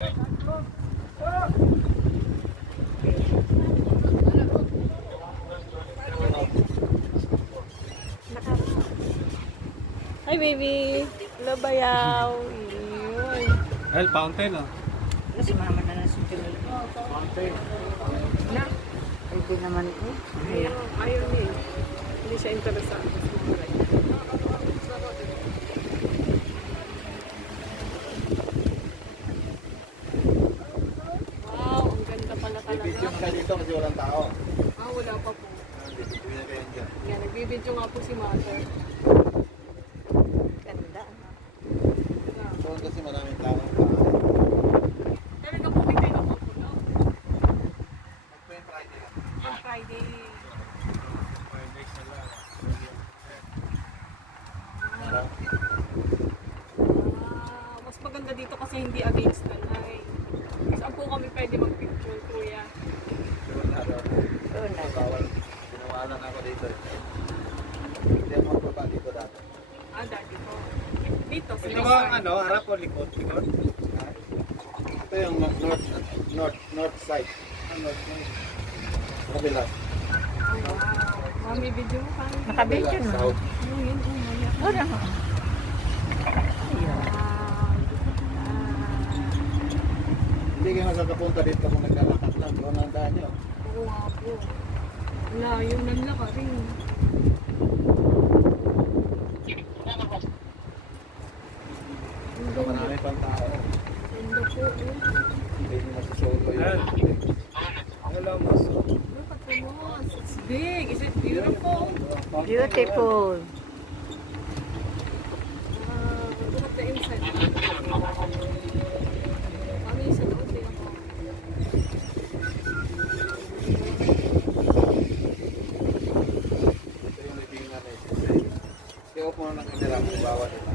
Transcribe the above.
Hi, baby. Hello, bayaw. Yun. Well, fountain, oh. Si mama na nasa tulog. Fountain. Na, Pwede naman eh. ayaw niya. Hindi siya interesado sa mga ride. Wow, ang ganda pala Video talaga. ka dito kasi walang tao. Ah, wala pa po. Video na kayo dyan. Yan, nagbibidyo nga po si mother. Ganda. Yeah. Doon kasi maraming tao. Pero napumigay na po po, no? Mag-Friday lang. On Friday. Ah, mas maganda dito kasi hindi against the light. Saan po kami pwede mag-picture, kuya? Doon na daw. Doon na. Bawal. Tinawalan ako dito. Hindi ako magbaba dito dati. Ah, dati po. Dito, sa Ito may ba side. ano, harap o likod? Likod? Ito yung north side. North side. Kabila. Oh, wow. Mami, video mo kami. Nakabidyo Kabila, na. south. Ano yun? Oh, maya. Doon na. Ayun. Wow. Hindi kayo makakapunta dito kung naglalakad lang. Doon ang daan nyo. Oo nga po. Layo ng laka rin. Ang ganda. Marami pang tao. Ganda po. Hindi nyo masusolo yun. Wala mas. Look at the moss. It's big. Is it beautiful? Beautiful. Look at the inside. Mami, sa loob din ako. Ito yung living na ito. Kaya upo na ng kamera kung bawat ito.